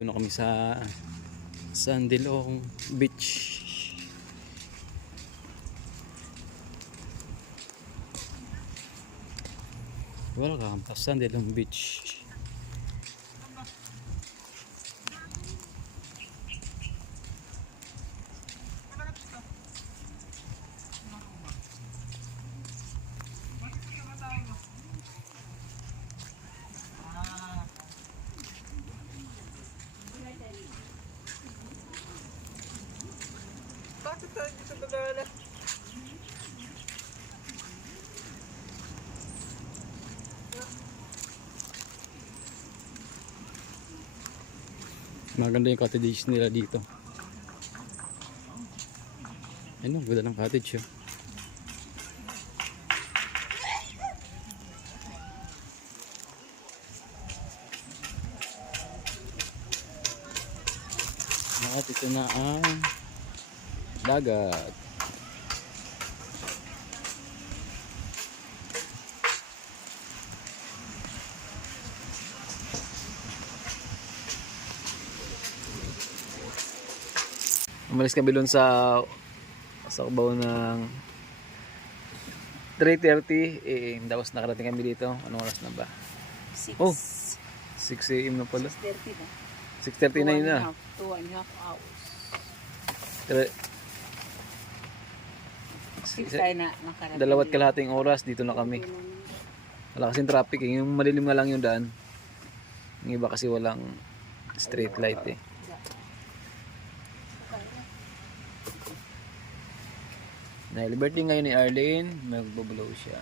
Doon kami sa Sandilong Beach. Welcome to Sandilong Beach. Bakit tayo dito gagana? Maganda yung cottage nila dito. Ayun, ganda ng cottage yun. At ito na ang dagat. Umalis kami doon sa ubaw ng 3:30 AM. Tapos nakarating kami dito. Anong oras na ba? 6. Oh, 6 AM na pala. 6:30 na. 6:30 na yun na. 2.5 hours. 6 Pero, tayo na nakarating. 2.5 oras dito na kami. Wala kasing traffic eh. Yung malilim na lang yung daan. Yung iba kasi walang street light eh. Dahil birthday ngayon ni Arlene, magbublow siya.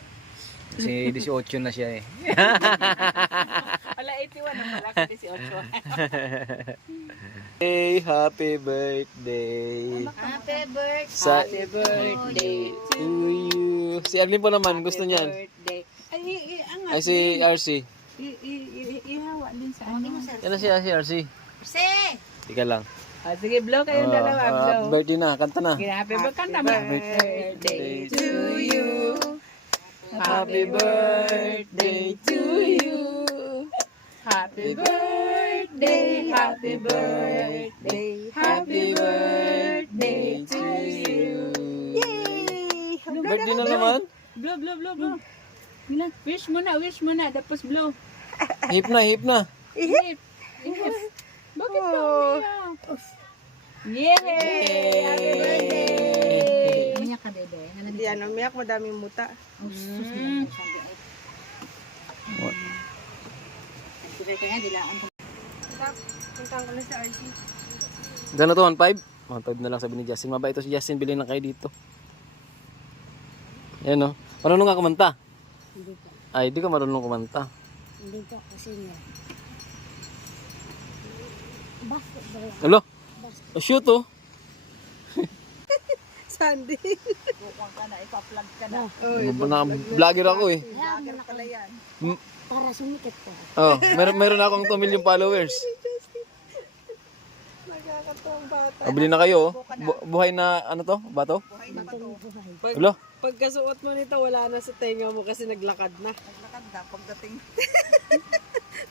Kasi 18 na siya eh. Wala, 81 na pala kasi 18. Hey, happy birthday. Happy birthday. Happy birthday to you. Si Arlene po naman, gusto niyan. Birthday. Ay, angat. Ay, si RC. Ihawa din sa ano. Yan na siya, si RC. Tika lang. Sige, blow kayong dalawa, blow. Birthday na, kanta na. Happy birthday to you. Happy birthday to you. Happy birthday, happy birthday, happy birthday to you. Yay! Birthday na naman. Blow, blow, blow, blow. Wish mo na, tapos blow. Hip na, hip na. Hip, hip. Bakit ka umiyak? Yay! Happy birthday! Umiyak ka, bebe. Hindi yan, umiyak, madaming muta. Puntang ko na sa RC. Gano'n to, 1.5? 1.5 na lang sabi ni Justin. Mabait ito si Justin, bilhin na kayo dito. Yan o. Marunong ka kumanta? Hindi po. Ay, di ka marunong kumanta. Hindi po kasi niya. Basketball. Alo? Oh, shoot oh. Sandy. Bukang ka na, ipa-plug ka na. Vlogger ako eh. Vlogger pala yan. Para sumikit po. Oh, meron akong 2 million followers. Nakakatuwang bata. Bili na kayo oh. Buhay na ano to? Bato? Buhay na ba to? Alo? Pagkasuot mo nito, wala na sa tenga mo kasi naglakad na. Naglakad na, pagdating.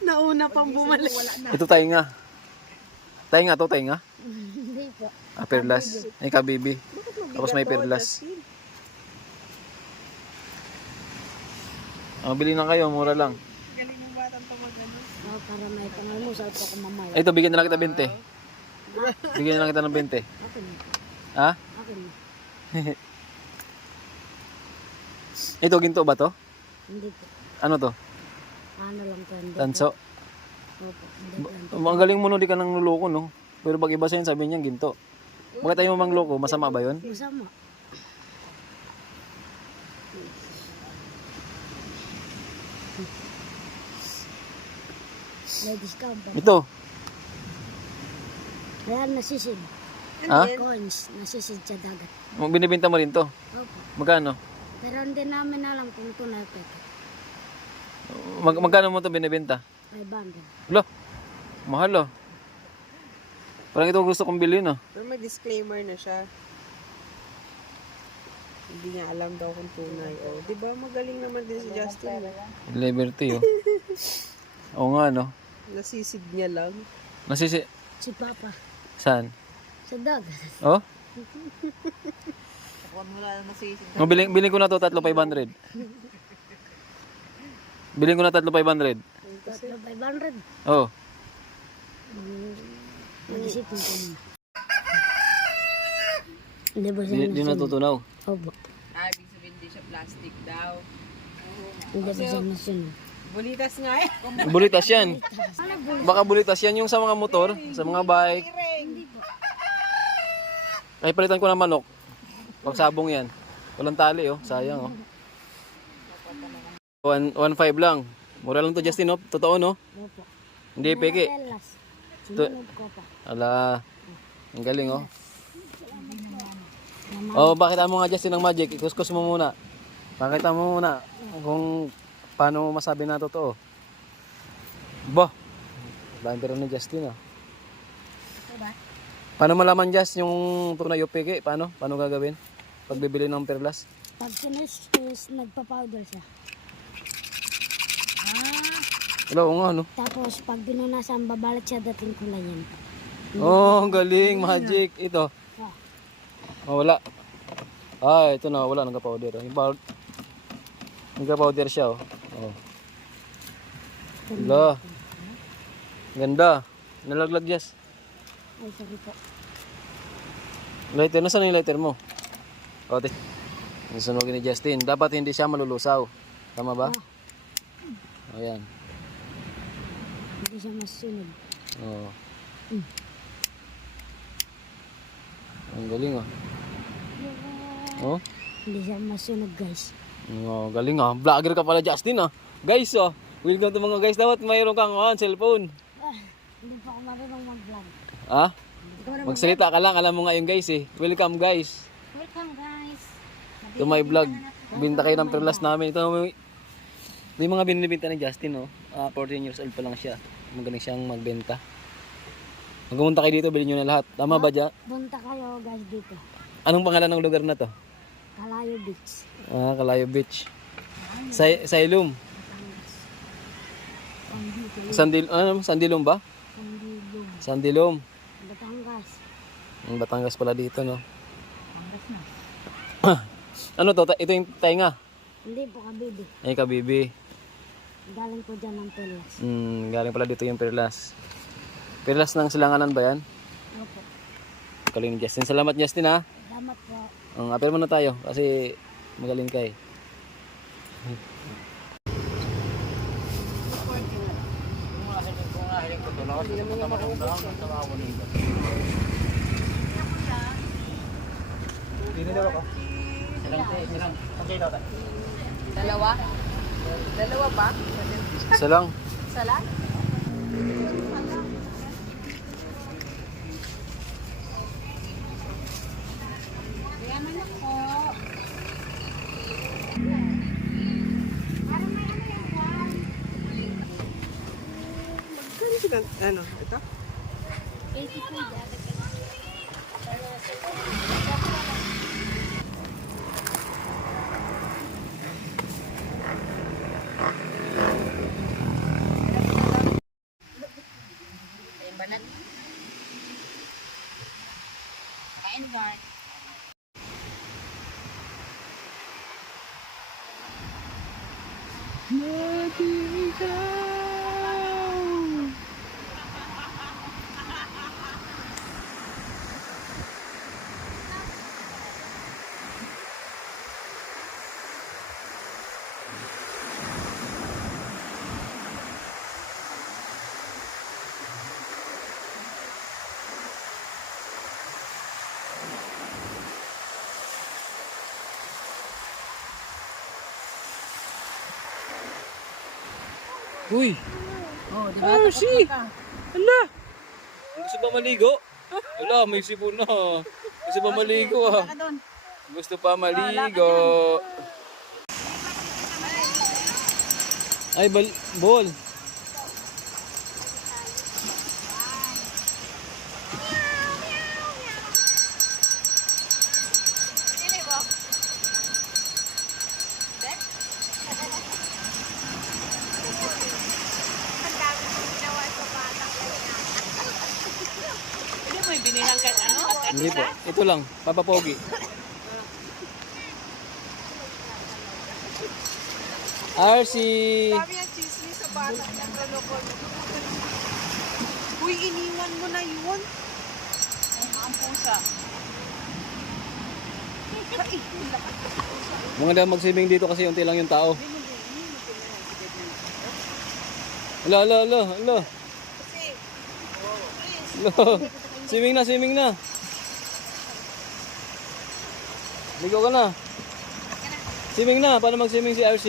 Nauna pang bumalik. Ito tayo nga. Tayo nga to, tayo nga. Hindi po. Ah, perlas. Ay ka, baby. Tapos may perlas. Bili na kayo, mura lang. Galing ng batang pamagano. Oh, para may pangalmusal po ako mamaya. Ito, bigyan na lang kita 20. Bigyan na lang kita ng 20. Akin na. Ha? Akin na. Ito, ginto ba to? Hindi po. Ano to? Ano lang po. Hindi Tanso? po. Opo. Hindi po. Ang galing mo no, di ka nang nuloko no. Pero pag iba sa'yo, sabi niya ginto. Bakit tayo mangloko? Masama ba yun? Masama. May discount po. Ito. Ayan, nasisid. Ha? Coins. Nasisid sa dagat. Binibenta mo rin to. Opo. Magkano? Pero hindi namin alam kung ito na peke. Magkano mo to binibenta? 500. Lo, mahal oh. Parang ito gusto kong bilhin oh. Pero may disclaimer na siya. Hindi niya alam daw kung tunay. O, di ba magaling naman din si Justin. Liberty oh. Oo nga no. Nasisid niya lang. Nasisi Si Papa. Saan? Sa dagat. Oh? Huwag mo lang nasisid. Oh, biling ko na to 3,500. Biling ko na 3,500. 500. Oh. Mag-isip mo ko muna. Hindi ba siya Di natutunaw. Opo. Ibig sabihin hindi siya plastic daw. Hindi ba siya nasunod? Bulitas nga eh. Bulitas yan. Baka bulitas yan yung sa mga motor, sa mga bike. Ay, palitan ko ng manok. Pagsabong yan. Walang tali oh, sayang oh. 1.5 lang. Mura lang to Justin oh, totoo no? Opo. Hindi peke. Telas. Sinunod ko pa. Ala, ang galing oh. Oh, bakit mo nga Justin ng magic? Ikuskus mo muna. Pakita mo muna kung paano mo masabi na totoo. Bah, blinder ni Justin ah. Paano malaman Just yung tunay o peke? Paano? Paano gagawin? Pag bibili ng perlas? Pag sinis is nagpa-powder siya. Wala, oo nga no. Tapos pag binunasan, babalik siya dating kulay yan. Oh, ang galing, magic. Ito. Oh, wala. Ah, ito na, wala, nagka-powder. Nagka-powder siya, oh. Oh. Wala. Ganda. Nalaglag, Jess. Ay, sorry po. Lighter, nasaan yung lighter mo? O, ang sunogin ni Justin. Dapat hindi siya malulusaw. Tama ba? Ayan. Hindi siya masunod. Oh. Ang galing, oh. Oh. Hindi siya masunod, guys. Oh, galing ah. Vlogger ka pala Justin ah. Guys oh. Welcome to mga guys. Dapat mayroon kang cellphone. Hindi pa ako marunong mag-vlog. Ah? Magsalita ka lang. Alam mo nga yung guys eh. Welcome guys. Welcome, guys. To my vlog. Binta kayo ng perlas namin. Ito yung mga binibinta ni Justin oh. 14 years old pa lang siya. Magaling siyang magbenta. Magpumunta kayo dito, bilhin nyo na lahat. Tama ba dyan? Punta kayo, guys, dito. Anong pangalan ng lugar na to? Kalayo Beach. Ah, Kalayo Beach. Sailum. Sandilum ba? Sandilong. Sandilum. Batangas. Ang Batangas pala dito, no? Ano to? Ito yung tainga. Hindi po, kabibi. Ay, kabibi. Galing po dyan ng Pelas. Galing pala dito yung perlas. Perlas ng Silanganan ba yan? Opo. Galing ni Justin. Salamat, Justin, ha? Salamat po. Apel muna tayo kasi magaling ka eh. Dalawa? Dalawa ba? Isa lang. Sala? Ano, ito? 80 po dyan. Kain ba? Uy! Oh, di ba? Archie! Hala! Gusto ba maligo? Wala, may sipon na. Gusto ba maligo ah? Gusto pa maligo. Ay, ball. binihang kahit ano? Hindi po. Ito lang. Papapogi. RC! Sabi yung chismis sa bata ng lalokol. Uy, iniwan mo na yun. Ang pusa. Mga daw mag-swimming dito kasi unti lang yung tao. Alo, alo, alo, alo. Alo. Swimming na, swimming na. Ligo ka na. Swimming na. Paano mag-swimming si RC?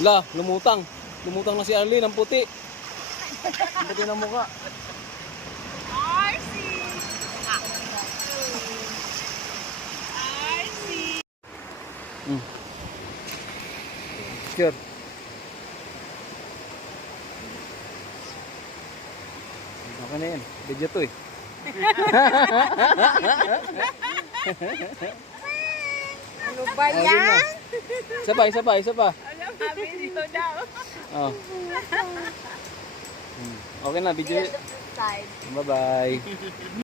Ala, lumutang. Lumutang na si Arlene, ang puti. Ang puti ng mukha. Sure. Okay na yan. Video to eh. Ano ba Oh, yun na. Isa pa, isa pa, isa pa. Alam, video daw. Oh. Okay na, video. Bye-bye.